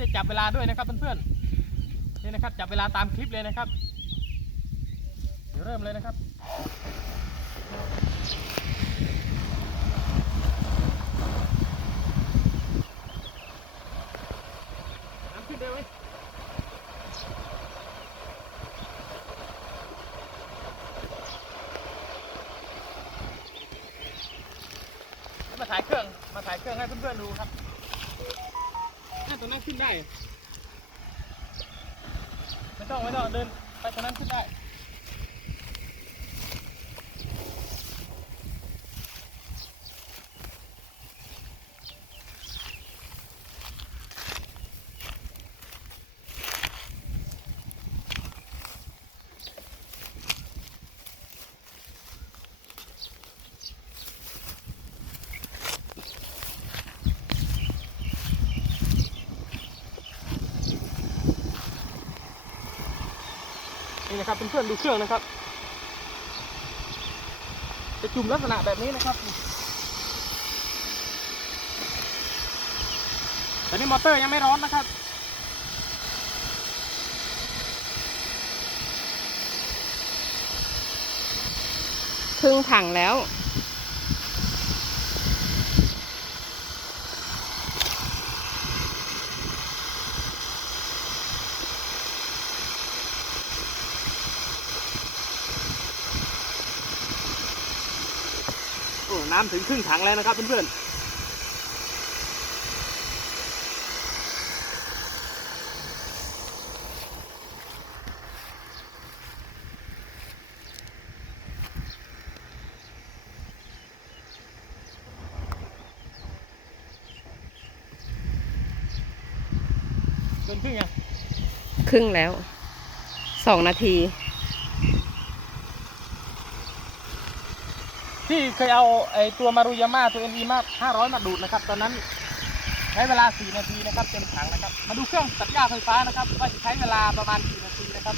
จะจับเวลาด้วยนะครับเพื่อนๆนี่นะครับจับเวลาตามคลิปเลยนะครับ เดี๋ยวเริ่มเลยนะครับน้ำขึ้นเร็วไหมมาถ่ายเครื่องมาถ่ายเครื่องให้เพื่อนๆดูครับ รงนั้นขึ้นได้ ไม่ต้องไม่ต้องเดินไปตรงนั้นขึ้นได้ นี่นะครับเพื่อนๆดูเครื่องนะครับจะจุ่มลักษณะแบบนี้นะครับแต่นี่มอเตอร์ยังไม่ร้อนนะครับครึ่งถังแล้ว น้ำถึงครึ่งถังแล้วนะครับเพื่อนๆเกินครึ่งยังครึ่งแล้วสองนาที ที่เคยเอาไอตัวมารุยาม่าตัวเอ็นีมา500มาดูดนะครับ ตอนนั้นใช้เวลา 4 นาทีนะครับเต็มถังนะครับ มาดูเครื่องตัดหญ้าไฟฟ้านะครับว่าจะใช้เวลาประมาณกี่นาทีนะครับ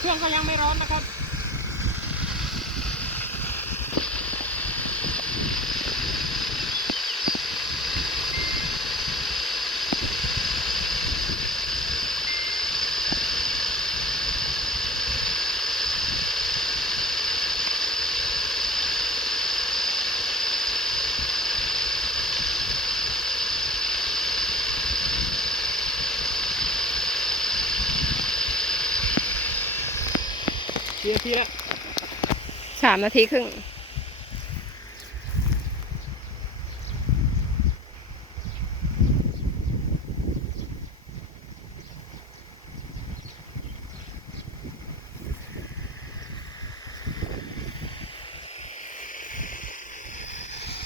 เครื่องก็ยังไม่ร้อนนะครับ นาทีแล้วสามนาทีครึ่ง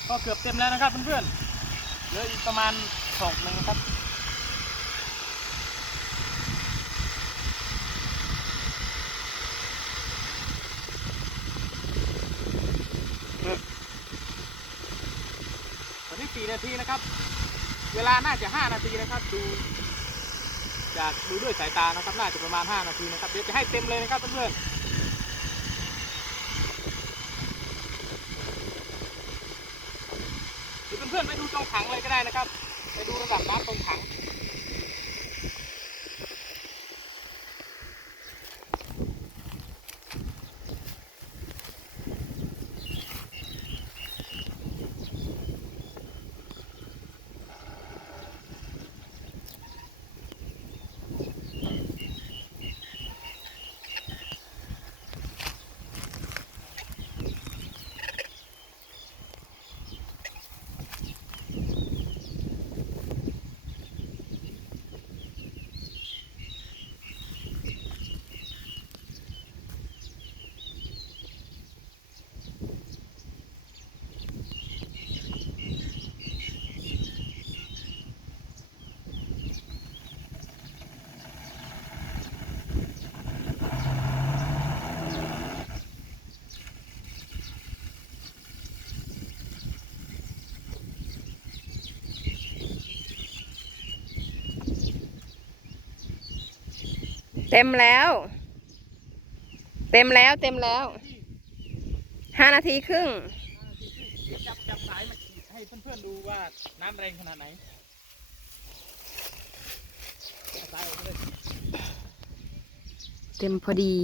ก็เกือบเต็มแล้วนะครับเพื่อนๆเหลืออีกประมาณสองหนึ่งนะครับ ตอนนี้สี่นาทีนะครับ เวลาน่าจะห้านาทีนะครับ ดู จากดูด้วยสายตานะครับ น่าจะประมาณห้านาทีนะครับ เดี๋ยวจะให้เต็มเลยนะครับเพื่อนๆเดี๋ยวเพื่อนๆไปดูตรงถังเลยก็ได้นะครับ ไปดูระดับน้ำตรงถัง เต็มแล้ว เต็มแล้วเต็มแล้วที่ห้านาทีครึ่งจับจับสายมาฉีดให้เพื่อนๆดูว่าน้ำแรงขนาดไหนเอาสายออกมาเลยเต็มพอดี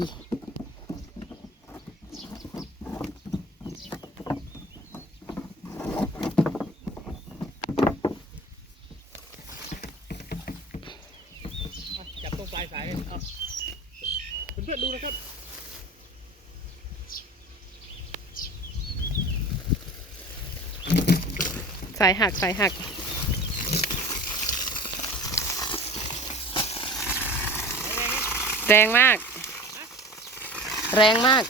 เอาจับตรงปลายสายเอาเพื่อนๆดูนะครับสายหักสายหักแรงมาก แรงมาก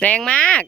แรงมาก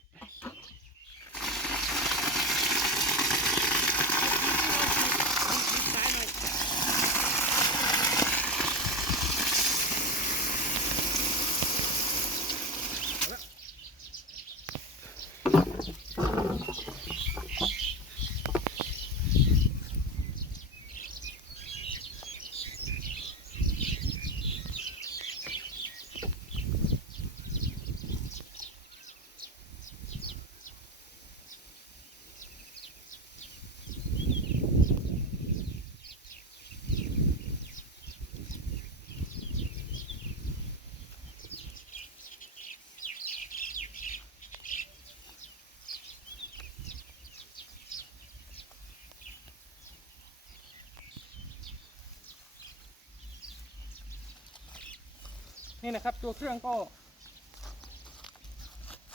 นี่นะครับ ตัวเครื่องก็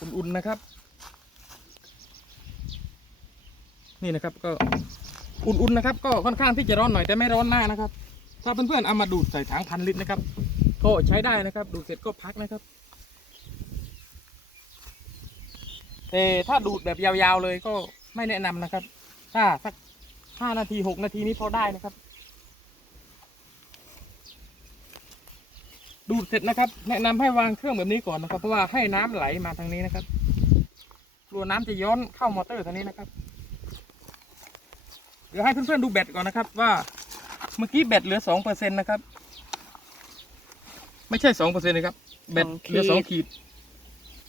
อุ่นๆนะครับ นี่นะครับก็อุ่นๆนะครับ ก็ค่อนข้างที่จะร้อนหน่อยแต่ไม่ร้อนมากนะครับ ถ้าเพื่อนๆเอามาดูดใส่ถังพันลิตรนะครับ ก็ใช้ได้นะครับ ดูดเสร็จก็พักนะครับแต่ถ้าดูดแบบยาวๆเลยก็ไม่แนะนำนะครับ ถ้าสักห้านาทีหกนาทีนี้พอได้นะครับ ดูดเสร็จนะครับ แนะนำให้วางเครื่องแบบนี้ก่อนนะครับ เพราะว่าให้น้ำไหลมาทางนี้นะครับกลัวน้ำจะย้อนเข้ามอเตอร์ทางนี้นะครับ เดี๋ยวให้เพื่อนๆดูแบตก่อนนะครับ ว่าเมื่อกี้แบตเหลือสองเปอร์เซ็นต์นะครับ ไม่ใช่สองเปอร์เซ็นต์นะครับ แบตสองขีดเหลือสองขีด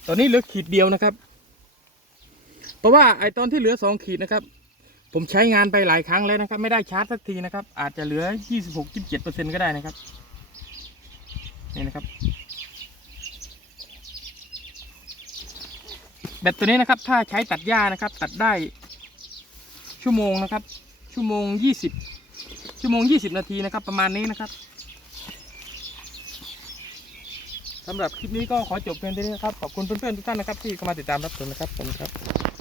ตอนนี้เหลือขีดเดียวนะครับ เพราะว่าไอตอนที่เหลือสองขีดนะครับ ผมใช้งานไปหลายครั้งแล้วนะครับ ไม่ได้ชาร์จสักทีนะครับ อาจจะเหลือยี่สิบหกยี่สิบเจ็ดเปอร์เซ็นต์ก็ได้นะครับ นี่นะครับ แบตตัวนี้นะครับ ถ้าใช้ตัดหญ้านะครับ ตัดได้ชั่วโมงนะครับ ชั่วโมงยี่สิบชั่วโมงยี่สิบนาทีนะครับ ประมาณนี้นะครับสำหรับคลิปนี้ก็ขอจบเพียงเท่านี้นะครับ ขอบคุณเพื่อนๆทุกท่านนะครับ ที่เข้ามาติดตามรับชมนะครับผมครับ